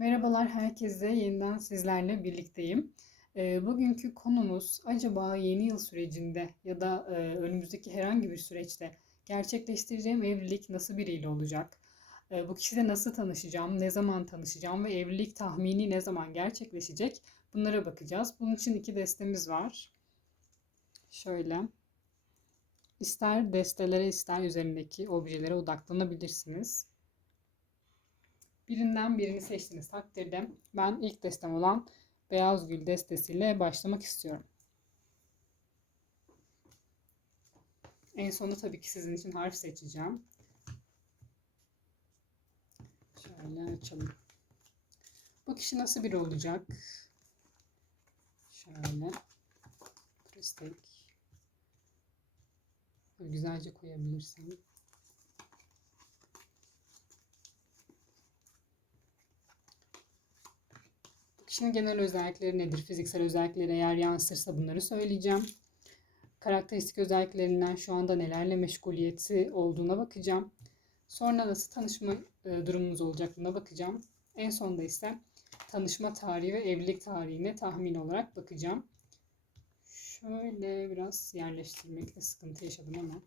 Merhabalar herkese, yeniden sizlerle birlikteyim. Eee, bugünkü konumuz acaba yeni yıl sürecinde ya da eee, önümüzdeki herhangi bir süreçte gerçekleştireceğim evlilik nasıl biriyle olacak? Eee, bu kişiyle nasıl tanışacağım, ne zaman tanışacağım ve evlilik tahmini ne zaman gerçekleşecek? Bunlara bakacağız. Bunun için iki destemiz var. Şöyle, ister destelere ister üzerindeki objelere odaklanabilirsiniz. Birinden birini seçtiğiniz takdirde ben ilk destem olan Beyaz Gül destesiyle başlamak istiyorum. En sonunda tabii ki sizin için harf seçeceğim. Şöyle açalım. Bu kişi nasıl biri olacak? Şöyle. Kristek. Güzelce koyabilirsem. Kişinin genel özellikleri nedir? Fiziksel özellikleri eğer yansırsa bunları söyleyeceğim. Karakteristik özelliklerinden şu anda nelerle meşguliyeti olduğuna bakacağım. Sonra nasıl tanışma e, durumunuz olacak buna bakacağım. En sonunda ise tanışma tarihi ve evlilik tarihine tahmin olarak bakacağım. Şöyle biraz yerleştirmekte sıkıntı yaşadım ama.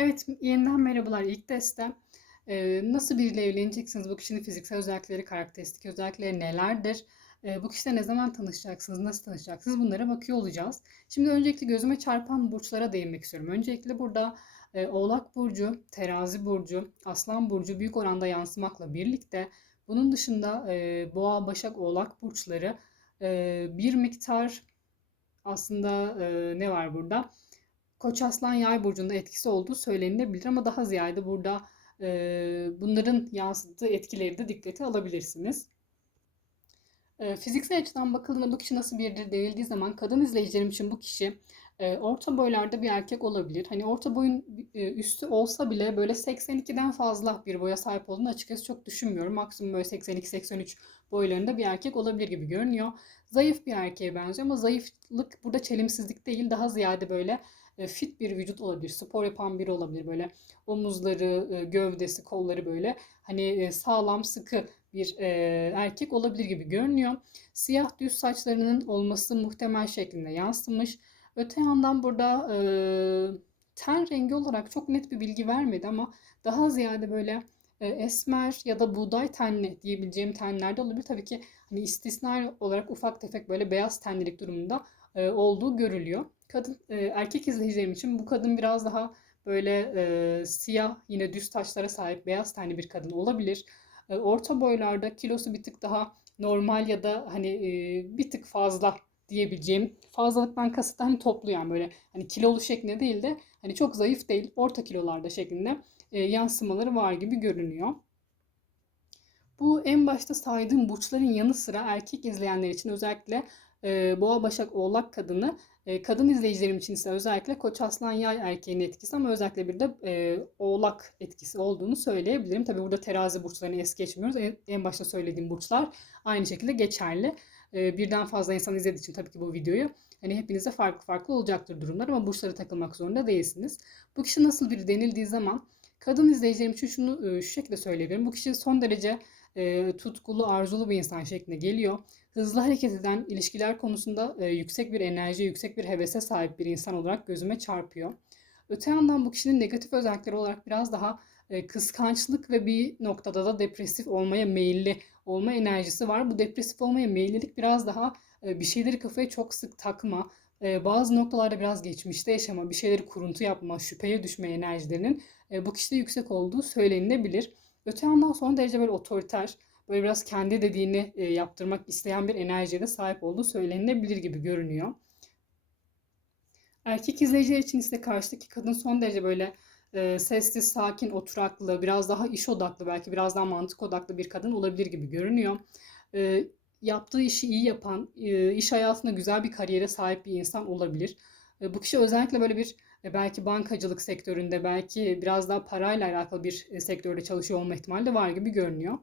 Evet, yeniden merhabalar. İlk deste. Ee, nasıl biriyle evleneceksiniz? Bu kişinin fiziksel özellikleri, karakteristik özellikleri nelerdir? Ee, bu kişiyle ne zaman tanışacaksınız? Nasıl tanışacaksınız? Bunlara bakıyor olacağız. Şimdi öncelikle gözüme çarpan burçlara değinmek istiyorum. Öncelikle burada e, Oğlak Burcu, Terazi Burcu, Aslan Burcu büyük oranda yansımakla birlikte bunun dışında e, Boğa, Başak, Oğlak burçları e, bir miktar aslında e, ne var burada? Koç Aslan Yay burcunda etkisi olduğu söylenilebilir ama daha ziyade burada e, bunların yansıttığı etkileri de dikkate alabilirsiniz. E, fiziksel açıdan bakıldığında bu kişi nasıl biridir denildiği zaman kadın izleyicilerim için bu kişi e, orta boylarda bir erkek olabilir. Hani orta boyun e, üstü olsa bile böyle 82'den fazla bir boya sahip olduğunu açıkçası çok düşünmüyorum. Maksimum böyle 82-83 boylarında bir erkek olabilir gibi görünüyor. Zayıf bir erkeğe benziyor ama zayıflık burada çelimsizlik değil daha ziyade böyle fit bir vücut olabilir. Spor yapan biri olabilir böyle. Omuzları, e, gövdesi, kolları böyle hani e, sağlam, sıkı bir erkek olabilir gibi görünüyor. Siyah düz saçlarının olması muhtemel şeklinde yansımış. Öte yandan burada ten rengi olarak çok net bir bilgi vermedi ama daha ziyade böyle esmer ya da buğday tenli diyebileceğim tenlerde olabilir. Tabii ki hani istisnai olarak ufak tefek böyle beyaz tenlilik durumunda olduğu görülüyor kadın e, erkek izleyicilerim için bu kadın biraz daha böyle e, siyah yine düz taşlara sahip beyaz tenli bir kadın olabilir. E, orta boylarda kilosu bir tık daha normal ya da hani e, bir tık fazla diyebileceğim fazlalıktan kasıt hani toplu yani böyle hani kilolu şeklinde değil de hani çok zayıf değil orta kilolarda şeklinde e, yansımaları var gibi görünüyor. Bu en başta saydığım burçların yanı sıra erkek izleyenler için özellikle e, Boğa Başak Oğlak kadını e, kadın izleyicilerim için ise özellikle Koç Aslan Yay erkeğinin etkisi ama özellikle bir de e, Oğlak etkisi olduğunu söyleyebilirim. Tabi burada terazi burçlarını es geçmiyoruz. En, en başta söylediğim burçlar aynı şekilde geçerli. E, birden fazla insan izlediği için tabii ki bu videoyu hani hepinize farklı farklı olacaktır durumlar ama burçlara takılmak zorunda değilsiniz. Bu kişi nasıl biri denildiği zaman kadın izleyicilerim için şunu şu şekilde söyleyebilirim. Bu kişi son derece e, tutkulu, arzulu bir insan şeklinde geliyor. Hızlı hareket eden ilişkiler konusunda e, yüksek bir enerji, yüksek bir hevese sahip bir insan olarak gözüme çarpıyor. Öte yandan bu kişinin negatif özellikleri olarak biraz daha e, kıskançlık ve bir noktada da depresif olmaya meyilli olma enerjisi var. Bu depresif olmaya meyillilik biraz daha e, bir şeyleri kafaya çok sık takma, e, bazı noktalarda biraz geçmişte yaşama, bir şeyleri kuruntu yapma, şüpheye düşme enerjilerinin e, bu kişide yüksek olduğu söylenilebilir. Öte yandan son derece böyle otoriter, böyle biraz kendi dediğini e, yaptırmak isteyen bir enerjiye de sahip olduğu söylenilebilir gibi görünüyor. Erkek izleyiciler için ise karşıdaki kadın son derece böyle e, sessiz, sakin, oturaklı, biraz daha iş odaklı, belki biraz daha mantık odaklı bir kadın olabilir gibi görünüyor. E, yaptığı işi iyi yapan, e, iş hayatında güzel bir kariyere sahip bir insan olabilir. E, bu kişi özellikle böyle bir belki bankacılık sektöründe, belki biraz daha parayla alakalı bir e, sektörde çalışıyor olma ihtimali de var gibi görünüyor.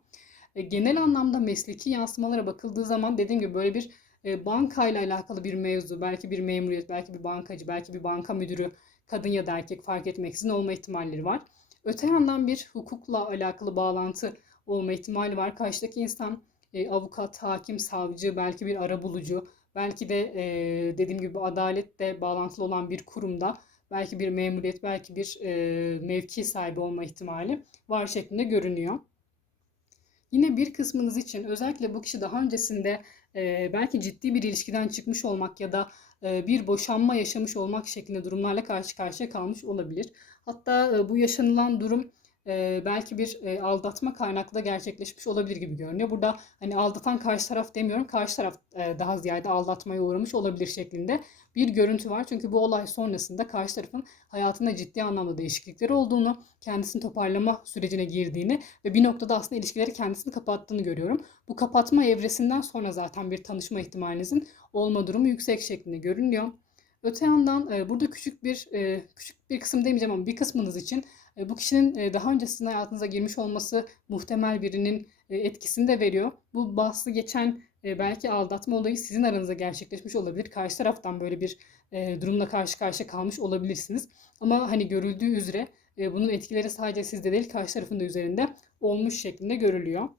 E, genel anlamda mesleki yansımalara bakıldığı zaman dediğim gibi böyle bir e, bankayla alakalı bir mevzu, belki bir memuriyet, belki bir bankacı, belki bir banka müdürü, kadın ya da erkek fark etmeksizin olma ihtimalleri var. Öte yandan bir hukukla alakalı bağlantı olma ihtimali var. Karşıdaki insan e, avukat, hakim, savcı, belki bir arabulucu, belki de e, dediğim gibi adaletle bağlantılı olan bir kurumda, belki bir memuriyet, belki bir e, mevki sahibi olma ihtimali var şeklinde görünüyor. Yine bir kısmınız için özellikle bu kişi daha öncesinde e, belki ciddi bir ilişkiden çıkmış olmak ya da e, bir boşanma yaşamış olmak şeklinde durumlarla karşı karşıya kalmış olabilir. Hatta e, bu yaşanılan durum e, belki bir e, aldatma kaynaklı da gerçekleşmiş olabilir gibi görünüyor. Burada hani aldatan karşı taraf demiyorum, karşı taraf e, daha ziyade aldatmaya uğramış olabilir şeklinde bir görüntü var. Çünkü bu olay sonrasında karşı tarafın hayatında ciddi anlamda değişiklikleri olduğunu, kendisini toparlama sürecine girdiğini ve bir noktada aslında ilişkileri kendisini kapattığını görüyorum. Bu kapatma evresinden sonra zaten bir tanışma ihtimalinizin olma durumu yüksek şeklinde görünüyor. Öte yandan burada küçük bir küçük bir kısım demeyeceğim ama bir kısmınız için bu kişinin e, daha önce sizin hayatınıza girmiş olması muhtemel birinin e, etkisini de veriyor. Bu bahsi geçen e, belki aldatma olayı sizin aranızda gerçekleşmiş olabilir. Karşı taraftan böyle bir e, durumla karşı karşıya kalmış olabilirsiniz. Ama hani görüldüğü üzere e, bunun etkileri sadece sizde değil karşı tarafın da üzerinde olmuş şeklinde görülüyor.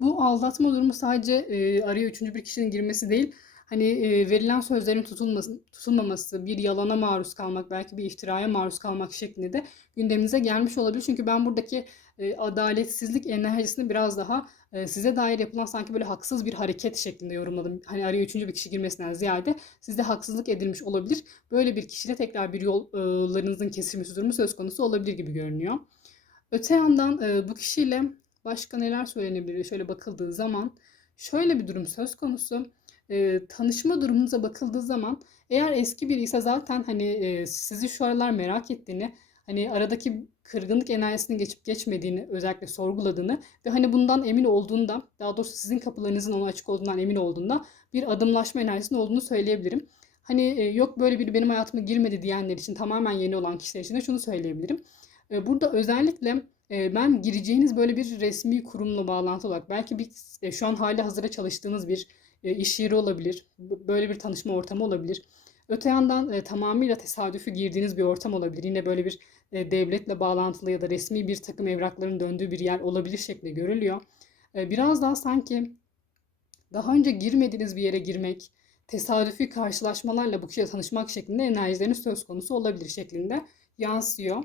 Bu aldatma durumu sadece e, araya üçüncü bir kişinin girmesi değil, hani e, verilen sözlerin tutulması, tutulmaması, bir yalana maruz kalmak, belki bir iftiraya maruz kalmak şeklinde de gündeminize gelmiş olabilir. Çünkü ben buradaki e, adaletsizlik enerjisini biraz daha e, size dair yapılan sanki böyle haksız bir hareket şeklinde yorumladım. Hani araya üçüncü bir kişi girmesinden ziyade sizde haksızlık edilmiş olabilir. Böyle bir kişiyle tekrar bir yollarınızın kesilmesi durumu söz konusu olabilir gibi görünüyor. Öte yandan e, bu kişiyle başka neler söylenebilir şöyle bakıldığı zaman şöyle bir durum söz konusu. E, tanışma durumunuza bakıldığı zaman eğer eski biri ise zaten hani e, sizi şu aralar merak ettiğini hani aradaki kırgınlık enerjisini geçip geçmediğini özellikle sorguladığını ve hani bundan emin olduğunda daha doğrusu sizin kapılarınızın ona açık olduğundan emin olduğunda bir adımlaşma enerjisinin olduğunu söyleyebilirim. Hani e, yok böyle biri benim hayatıma girmedi diyenler için tamamen yeni olan kişiler için de şunu söyleyebilirim. E, burada özellikle e, ben gireceğiniz böyle bir resmi kurumla bağlantı olarak belki bir e, şu an hali hazırda çalıştığınız bir iş yeri olabilir. Böyle bir tanışma ortamı olabilir. Öte yandan e, tamamıyla tesadüfü girdiğiniz bir ortam olabilir. Yine böyle bir e, devletle bağlantılı ya da resmi bir takım evrakların döndüğü bir yer olabilir şeklinde görülüyor. E, biraz daha sanki daha önce girmediğiniz bir yere girmek, tesadüfi karşılaşmalarla bu kişiyle tanışmak şeklinde enerjileriniz söz konusu olabilir şeklinde yansıyor.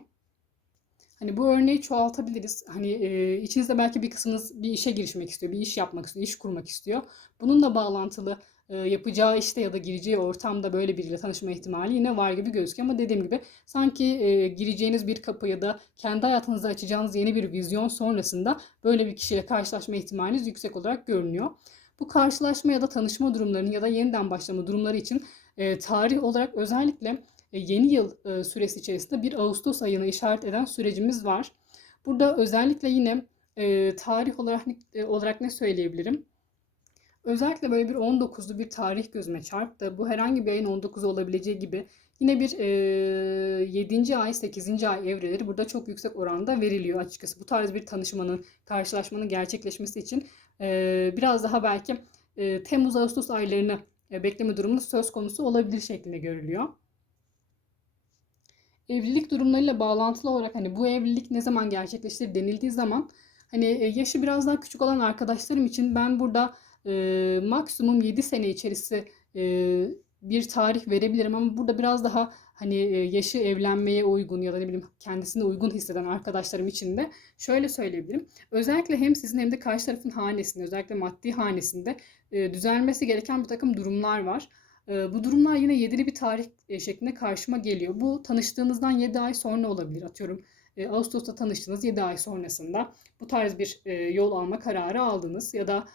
Hani bu örneği çoğaltabiliriz. Hani e, içinizde belki bir kısmınız bir işe girişmek istiyor, bir iş yapmak istiyor, iş kurmak istiyor. Bununla bağlantılı e, yapacağı işte ya da gireceği ortamda böyle biriyle tanışma ihtimali yine var gibi gözüküyor. Ama dediğim gibi sanki e, gireceğiniz bir kapı ya da kendi hayatınızda açacağınız yeni bir vizyon sonrasında böyle bir kişiyle karşılaşma ihtimaliniz yüksek olarak görünüyor. Bu karşılaşma ya da tanışma durumlarının ya da yeniden başlama durumları için e, tarih olarak özellikle yeni yıl e, süresi içerisinde bir Ağustos ayını işaret eden sürecimiz var. Burada özellikle yine e, tarih olarak olarak ne söyleyebilirim? Özellikle böyle bir 19'lu bir tarih gözüme çarptı. Bu herhangi bir ayın 19'u olabileceği gibi yine bir e, 7. ay, 8. ay evreleri burada çok yüksek oranda veriliyor açıkçası. Bu tarz bir tanışmanın, karşılaşmanın gerçekleşmesi için e, biraz daha belki e, Temmuz-Ağustos aylarını e, bekleme durumu söz konusu olabilir şeklinde görülüyor evlilik durumlarıyla bağlantılı olarak hani bu evlilik ne zaman gerçekleştir denildiği zaman hani e, yaşı biraz daha küçük olan arkadaşlarım için ben burada e, maksimum 7 sene içerisi e, bir tarih verebilirim ama burada biraz daha hani e, yaşı evlenmeye uygun ya da ne bileyim kendisine uygun hisseden arkadaşlarım için de şöyle söyleyebilirim. Özellikle hem sizin hem de karşı tarafın hanesinde, özellikle maddi hanesinde e, düzelmesi gereken bir takım durumlar var. E, bu durumlar yine yedili bir tarih e, şeklinde karşıma geliyor. Bu tanıştığınızdan 7 ay sonra olabilir. Atıyorum e, Ağustos'ta tanıştınız 7 ay sonrasında bu tarz bir e, yol alma kararı aldınız ya da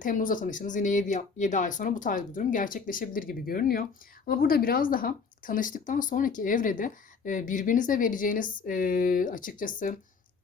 Temmuz'da tanıştınız yine 7, 7 ay sonra bu tarz bir durum gerçekleşebilir gibi görünüyor. Ama burada biraz daha tanıştıktan sonraki evrede birbirinize vereceğiniz açıkçası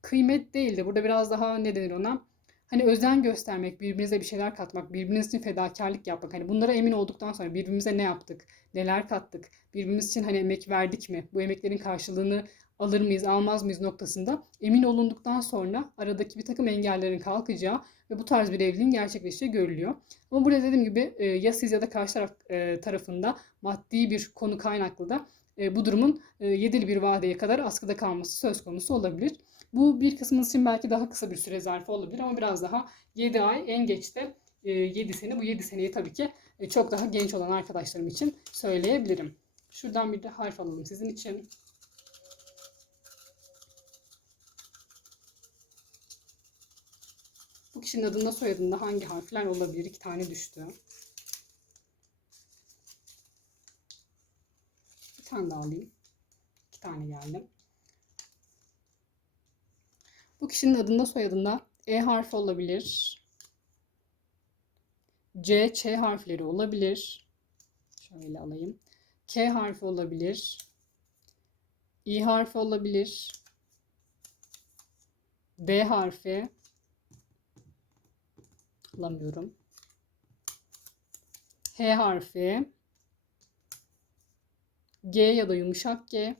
kıymet değil de burada biraz daha ne denir ona? Hani özen göstermek, birbirinize bir şeyler katmak, birbiriniz için fedakarlık yapmak. Hani bunlara emin olduktan sonra birbirimize ne yaptık, neler kattık, birbirimiz için hani emek verdik mi, bu emeklerin karşılığını alır mıyız, almaz mıyız noktasında emin olunduktan sonra aradaki bir takım engellerin kalkacağı ve bu tarz bir evliliğin gerçekleşeceği görülüyor. Ama burada dediğim gibi e, ya siz ya da karşı taraf e, tarafında maddi bir konu kaynaklı da e, bu durumun yedili bir vadeye kadar askıda kalması söz konusu olabilir. Bu bir kısmınız için belki daha kısa bir süre zarfı olabilir ama biraz daha 7 ay en geç de 7 sene. Bu 7 seneyi tabii ki çok daha genç olan arkadaşlarım için söyleyebilirim. Şuradan bir de harf alalım sizin için. Bu kişinin adında soyadında hangi harfler olabilir? İki tane düştü. Tane daha alayım. İki tane geldi. Bu kişinin adında soyadında E harfi olabilir. C, Ç harfleri olabilir. Şöyle alayım. K harfi olabilir. İ harfi olabilir. D harfi bulamıyorum. H harfi. G ya da yumuşak G.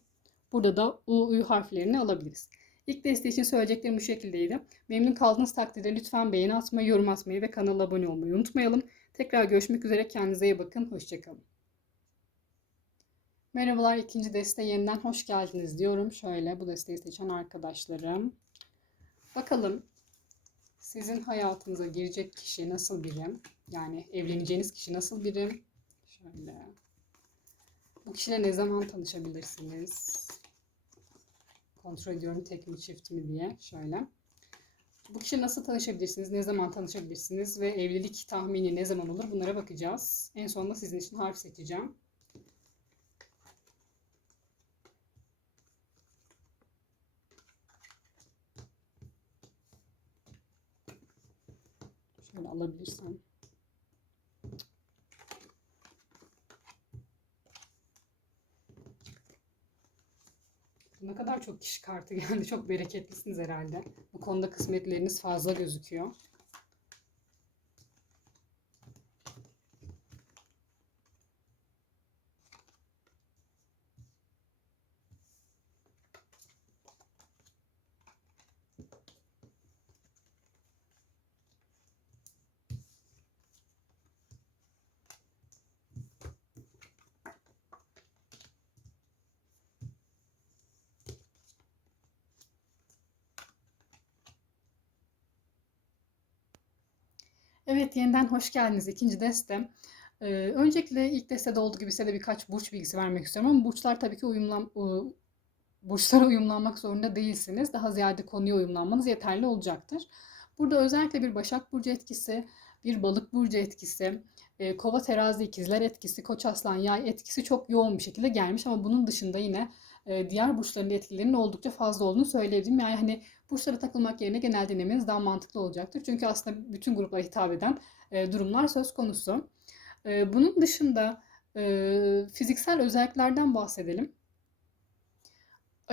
Burada da U, Ü harflerini alabiliriz. İlk deste için söyleyeceklerim bu şekildeydi. Memnun kaldığınız takdirde lütfen beğeni atmayı, yorum atmayı ve kanala abone olmayı unutmayalım. Tekrar görüşmek üzere. Kendinize iyi bakın. Hoşçakalın. Merhabalar ikinci deste yeniden hoş geldiniz diyorum. Şöyle bu desteği seçen arkadaşlarım. Bakalım sizin hayatınıza girecek kişi nasıl biri? Yani evleneceğiniz kişi nasıl biri? Şöyle. Bu kişiyle ne zaman tanışabilirsiniz? Kontrol ediyorum tek mi çift mi diye. Şöyle. Bu kişi nasıl tanışabilirsiniz? Ne zaman tanışabilirsiniz? Ve evlilik tahmini ne zaman olur? Bunlara bakacağız. En sonunda sizin için harf seçeceğim. Şöyle alabilirsem. Ne kadar çok kişi kartı geldi. Çok bereketlisiniz herhalde. Bu konuda kısmetleriniz fazla gözüküyor. Evet, yeniden hoş geldiniz. İkinci deste. Ee, öncelikle ilk destede olduğu gibi size de birkaç burç bilgisi vermek istiyorum ama burçlar tabii ki uyumlan, burçlara uyumlanmak zorunda değilsiniz. Daha ziyade konuya uyumlanmanız yeterli olacaktır. Burada özellikle bir Başak Burcu etkisi, bir Balık Burcu etkisi, e, Kova Terazi ikizler etkisi, Koç Aslan Yay etkisi çok yoğun bir şekilde gelmiş ama bunun dışında yine e, diğer burçların etkilerinin oldukça fazla olduğunu söyleyebilirim. Yani hani burçlara takılmak yerine genel denemeniz daha mantıklı olacaktır. Çünkü aslında bütün gruplara hitap eden e, durumlar söz konusu. E, bunun dışında fiziksel özelliklerden bahsedelim.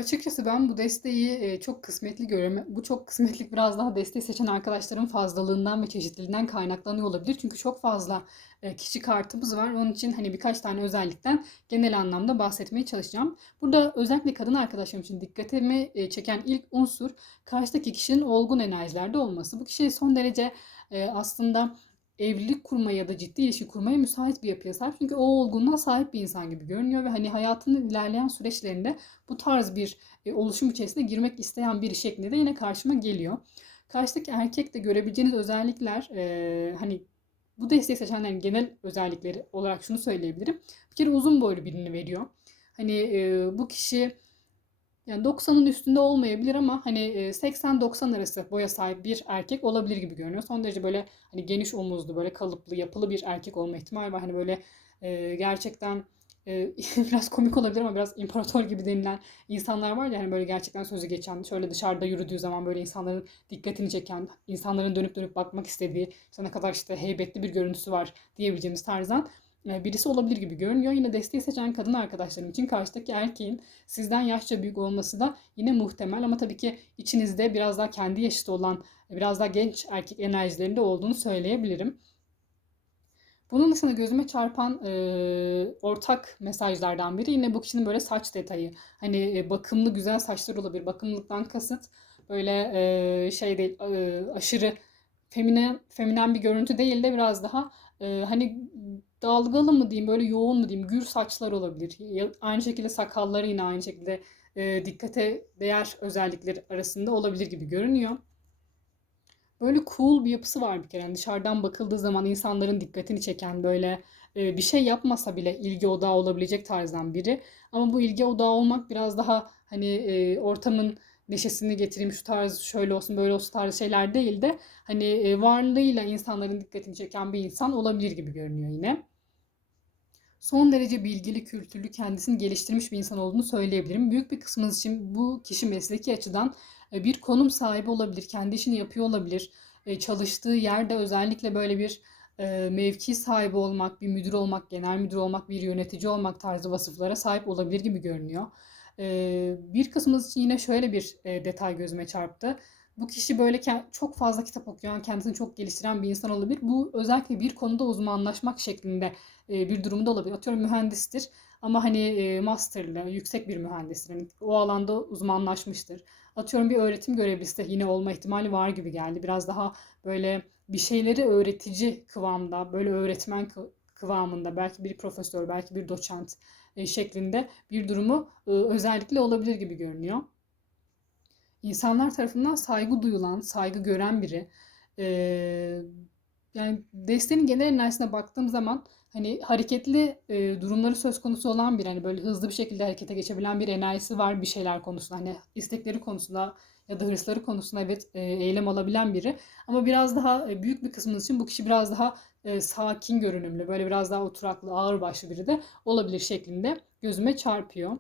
Açıkçası ben bu desteği çok kısmetli görüyorum. Bu çok kısmetlik biraz daha desteği seçen arkadaşların fazlalığından ve çeşitliliğinden kaynaklanıyor olabilir. Çünkü çok fazla kişi kartımız var. Onun için hani birkaç tane özellikten genel anlamda bahsetmeye çalışacağım. Burada özellikle kadın arkadaşlarım için dikkatimi çeken ilk unsur karşıdaki kişinin olgun enerjilerde olması. Bu kişi son derece aslında evlilik kurmaya ya da ciddi ilişki kurmaya müsait bir yapıya sahip. Çünkü o olgunluğa sahip bir insan gibi görünüyor ve hani hayatının ilerleyen süreçlerinde bu tarz bir e, oluşum içerisinde girmek isteyen biri şeklinde de yine karşıma geliyor. Karşıdaki erkek de görebileceğiniz özellikler e, hani bu desteği seçenlerin genel özellikleri olarak şunu söyleyebilirim. Bir kere uzun boylu birini veriyor. Hani e, bu kişi yani 90'ın üstünde olmayabilir ama hani 80-90 arası boya sahip bir erkek olabilir gibi görünüyor. Son derece böyle hani geniş omuzlu, böyle kalıplı, yapılı bir erkek olma ihtimali var. Hani böyle e, gerçekten e, biraz komik olabilir ama biraz imparator gibi denilen insanlar var ya hani böyle gerçekten sözü geçen, şöyle dışarıda yürüdüğü zaman böyle insanların dikkatini çeken, insanların dönüp dönüp bakmak istediği, ne kadar işte heybetli bir görüntüsü var diyebileceğimiz tarzdan e, birisi olabilir gibi görünüyor. Yine desteği seçen kadın arkadaşlarım için karşıdaki erkeğin sizden yaşça büyük olması da yine muhtemel ama tabii ki içinizde biraz daha kendi yaşıtı olan, biraz daha genç erkek enerjilerinde olduğunu söyleyebilirim. Bunun dışında gözüme çarpan e, ortak mesajlardan biri yine bu kişinin böyle saç detayı. Hani e, bakımlı güzel saçlar olabilir. Bakımlılıktan kasıt böyle e, şey değil e, aşırı feminen feminen bir görüntü değil de biraz daha e, hani dalgalı mı diyeyim böyle yoğun mu diyeyim gür saçlar olabilir. Aynı şekilde sakalları yine aynı şekilde e, dikkate değer özellikleri arasında olabilir gibi görünüyor. Böyle cool bir yapısı var bir kere. Yani dışarıdan bakıldığı zaman insanların dikkatini çeken böyle e, bir şey yapmasa bile ilgi odağı olabilecek tarzdan biri. Ama bu ilgi odağı olmak biraz daha hani e, ortamın neşesini getireyim şu tarz şöyle olsun böyle olsun tarzı şeyler değil de hani e, varlığıyla insanların dikkatini çeken bir insan olabilir gibi görünüyor yine. Son derece bilgili, kültürlü, kendisini geliştirmiş bir insan olduğunu söyleyebilirim. Büyük bir kısmınız için bu kişi mesleki açıdan e, bir konum sahibi olabilir, kendi işini yapıyor olabilir. E, çalıştığı yerde özellikle böyle bir mevki sahibi olmak, bir müdür olmak, genel müdür olmak, bir yönetici olmak tarzı vasıflara sahip olabilir gibi görünüyor. Bir kısmımız için yine şöyle bir detay gözüme çarptı. Bu kişi böyle çok fazla kitap okuyan, kendisini çok geliştiren bir insan olabilir. Bu özellikle bir konuda uzmanlaşmak şeklinde bir durumda olabilir. Atıyorum mühendistir ama hani masterlı, yüksek bir mühendistir. Yani o alanda uzmanlaşmıştır. Atıyorum bir öğretim görevlisi de yine olma ihtimali var gibi geldi. Biraz daha böyle bir şeyleri öğretici kıvamda, böyle öğretmen kıvamında, belki bir profesör, belki bir doçent şeklinde bir durumu özellikle olabilir gibi görünüyor. İnsanlar tarafından saygı duyulan, saygı gören biri. yani destenin genel enerjisine baktığım zaman hani hareketli e, durumları söz konusu olan bir hani böyle hızlı bir şekilde harekete geçebilen bir enerjisi var bir şeyler konusunda hani istekleri konusunda ya da hırsları konusunda evet e, eylem alabilen biri ama biraz daha e, büyük bir kısmınız için bu kişi biraz daha e, sakin görünümlü böyle biraz daha oturaklı ağır başlı biri de olabilir şeklinde gözüme çarpıyor.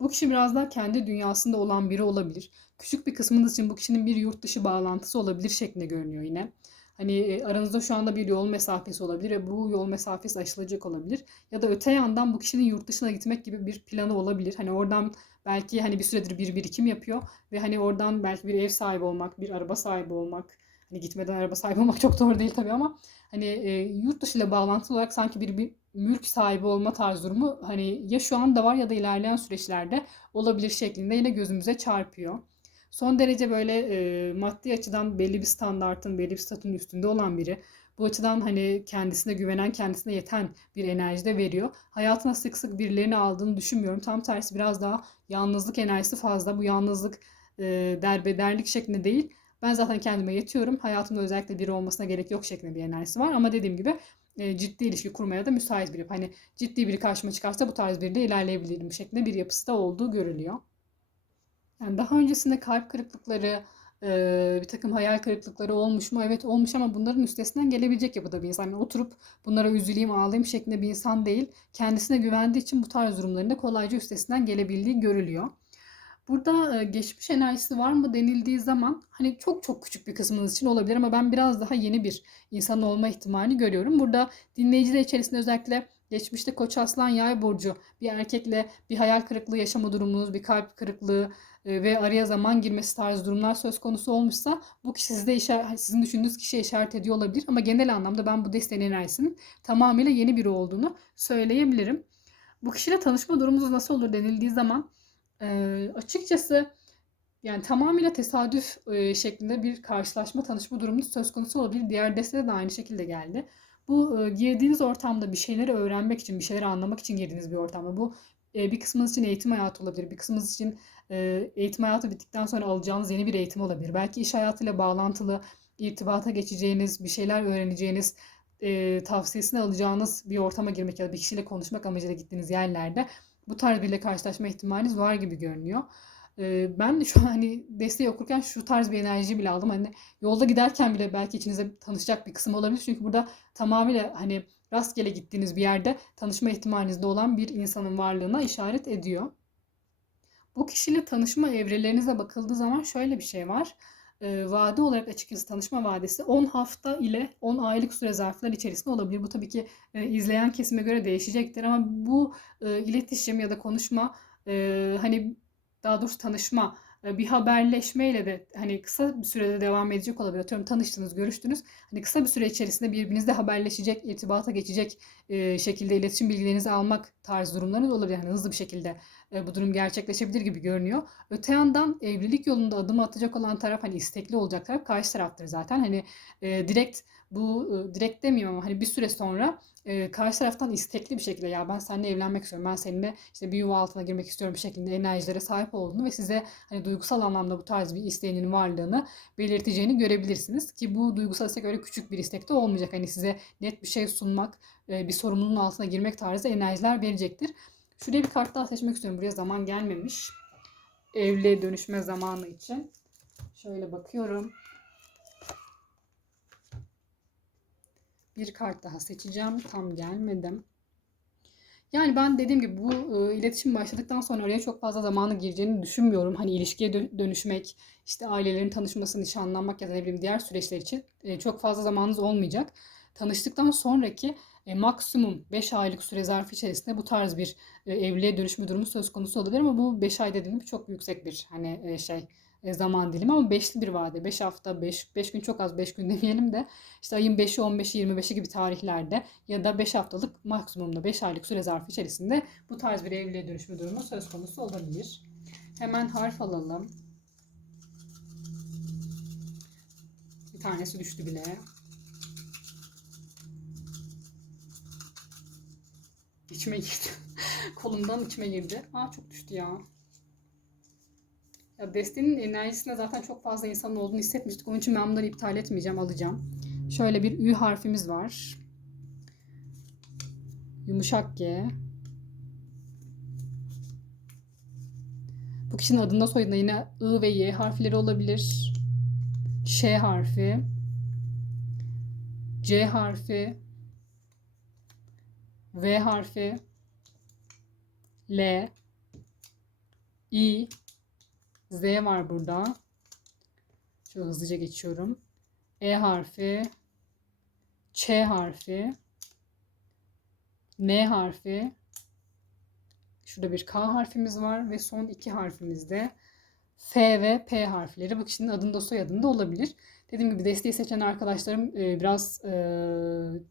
Bu kişi biraz daha kendi dünyasında olan biri olabilir. Küçük bir kısmınız için bu kişinin bir yurt dışı bağlantısı olabilir şeklinde görünüyor yine. Hani aranızda şu anda bir yol mesafesi olabilir ve bu yol mesafesi aşılacak olabilir. Ya da öte yandan bu kişinin yurt dışına gitmek gibi bir planı olabilir. Hani oradan belki hani bir süredir bir birikim yapıyor ve hani oradan belki bir ev sahibi olmak, bir araba sahibi olmak. Hani gitmeden araba sahibi olmak çok doğru değil tabii ama hani e, yurt dışı ile bağlantılı olarak sanki bir, bir mülk sahibi olma tarzı durumu hani ya şu anda var ya da ilerleyen süreçlerde olabilir şeklinde yine gözümüze çarpıyor son derece böyle e, maddi açıdan belli bir standartın, belli bir statünün üstünde olan biri. Bu açıdan hani kendisine güvenen, kendisine yeten bir enerji de veriyor. Hayatına sık sık birilerini aldığını düşünmüyorum. Tam tersi biraz daha yalnızlık enerjisi fazla. Bu yalnızlık e, derbederlik şeklinde değil. Ben zaten kendime yetiyorum. Hayatımda özellikle biri olmasına gerek yok şeklinde bir enerjisi var. Ama dediğim gibi e, ciddi ilişki kurmaya da müsait biri. Hani ciddi biri karşıma çıkarsa bu tarz biriyle ilerleyebilirim şeklinde bir yapısı da olduğu görülüyor. Yani daha öncesinde kalp kırıklıkları, bir takım hayal kırıklıkları olmuş mu? Evet olmuş ama bunların üstesinden gelebilecek yapıda bir insan. Yani oturup bunlara üzüleyim, ağlayayım şeklinde bir insan değil. Kendisine güvendiği için bu tarz durumların da kolayca üstesinden gelebildiği görülüyor. Burada geçmiş enerjisi var mı denildiği zaman hani çok çok küçük bir kısmınız için olabilir ama ben biraz daha yeni bir insan olma ihtimali görüyorum. Burada dinleyiciler içerisinde özellikle geçmişte Koç Aslan Yay burcu bir erkekle bir hayal kırıklığı yaşama durumunuz, bir kalp kırıklığı, e, ve araya zaman girmesi tarzı durumlar söz konusu olmuşsa bu kişi sizde sizin düşündüğünüz kişiye işaret ediyor olabilir. Ama genel anlamda ben bu desteğin enerjisinin tamamıyla yeni biri olduğunu söyleyebilirim. Bu kişiyle tanışma durumunuz nasıl olur denildiği zaman e, açıkçası yani tamamıyla tesadüf e, şeklinde bir karşılaşma, tanışma durumunuz söz konusu olabilir. Diğer destede de aynı şekilde geldi. Bu e, girdiğiniz ortamda bir şeyleri öğrenmek için, bir şeyleri anlamak için girdiğiniz bir ortamda. Bu e, bir kısmınız için eğitim hayatı olabilir, bir kısmınız için eğitim hayatı bittikten sonra alacağınız yeni bir eğitim olabilir. Belki iş hayatıyla bağlantılı irtibata geçeceğiniz, bir şeyler öğreneceğiniz, e, tavsiyesini alacağınız bir ortama girmek ya da bir kişiyle konuşmak amacıyla gittiğiniz yerlerde bu tarz biriyle karşılaşma ihtimaliniz var gibi görünüyor. E, ben de şu an hani desteği okurken şu tarz bir enerji bile aldım. Hani yolda giderken bile belki içinize tanışacak bir kısım olabilir. Çünkü burada tamamıyla hani rastgele gittiğiniz bir yerde tanışma ihtimalinizde olan bir insanın varlığına işaret ediyor. Bu kişiyle tanışma evrelerinize bakıldığı zaman şöyle bir şey var. E, vade olarak açıkçası tanışma vadesi 10 hafta ile 10 aylık süre zarfları içerisinde olabilir. Bu tabii ki e, izleyen kesime göre değişecektir ama bu e, iletişim ya da konuşma e, hani daha doğrusu tanışma bir haberleşmeyle de hani kısa bir sürede devam edecek olabilir. Atıyorum tanıştınız, görüştünüz. Hani kısa bir süre içerisinde birbirinizle haberleşecek, irtibata geçecek e, şekilde iletişim bilgilerinizi almak tarz durumlarınız olabilir. Yani hızlı bir şekilde e, bu durum gerçekleşebilir gibi görünüyor. Öte yandan evlilik yolunda adım atacak olan taraf hani istekli olacak taraf karşı taraftır zaten. Hani e, direkt bu e, direkt demeyeyim ama hani bir süre sonra e, karşı taraftan istekli bir şekilde ya ben seninle evlenmek istiyorum. Ben seninle işte bir yuva altına girmek istiyorum bir şekilde enerjilere sahip olduğunu ve size hani duygusal anlamda bu tarz bir isteğinin varlığını belirteceğini görebilirsiniz. Ki bu duygusal istek öyle küçük bir istek de olmayacak. Hani size net bir şey sunmak, e, bir sorumluluğun altına girmek tarzı enerjiler verecektir. Şuraya bir kart daha seçmek istiyorum. Buraya zaman gelmemiş. Evli dönüşme zamanı için. Şöyle bakıyorum. Bir kart daha seçeceğim. Tam gelmedim. Yani ben dediğim gibi bu e, iletişim başladıktan sonra oraya çok fazla zamanı gireceğini düşünmüyorum. Hani ilişkiye dö- dönüşmek, işte ailelerin tanışması, nişanlanmak ya da ne bileyim diğer süreçler için e, çok fazla zamanınız olmayacak. Tanıştıktan sonraki e, maksimum 5 aylık süre zarfı içerisinde bu tarz bir e, evliliğe dönüşme durumu söz konusu olabilir ama bu 5 ay dediğim gibi çok yüksek bir hani e, şey zaman dilimi ama beşli bir vade. 5 hafta, 5 5 gün çok az 5 gün demeyelim de işte ayın 5'i, 15'i, 25'i gibi tarihlerde ya da 5 haftalık maksimumda 5 aylık süre zarfı içerisinde bu tarz bir evliliğe dönüşme durumu söz konusu olabilir. Hemen harf alalım. Bir tanesi düştü bile. İçime girdi. Kolumdan içime girdi. Aa çok düştü ya. Ya destenin enerjisinde zaten çok fazla insanın olduğunu hissetmiştik. Onun için ben bunları iptal etmeyeceğim, alacağım. Şöyle bir Ü harfimiz var. Yumuşak G. Bu kişinin adında soyadında yine I ve Y harfleri olabilir. Ş harfi. C harfi. V harfi. L. I. Z var burada. Şöyle hızlıca geçiyorum. E harfi. Ç harfi. N harfi. Şurada bir K harfimiz var ve son iki harfimiz de F ve P harfleri. Bu kişinin adında soyadında olabilir. Dediğim gibi desteği seçen arkadaşlarım biraz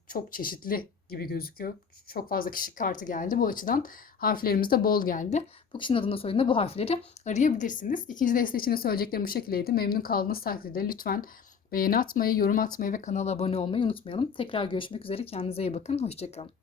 çok çeşitli gibi gözüküyor. Çok fazla kişi kartı geldi. Bu açıdan harflerimiz de bol geldi. Bu kişinin adında soyadında bu harfleri arayabilirsiniz. İkinci desteği için de söyleyeceklerim bu şekildeydi. Memnun kaldığınız takdirde lütfen beğeni atmayı, yorum atmayı ve kanala abone olmayı unutmayalım. Tekrar görüşmek üzere. Kendinize iyi bakın. Hoşçakalın.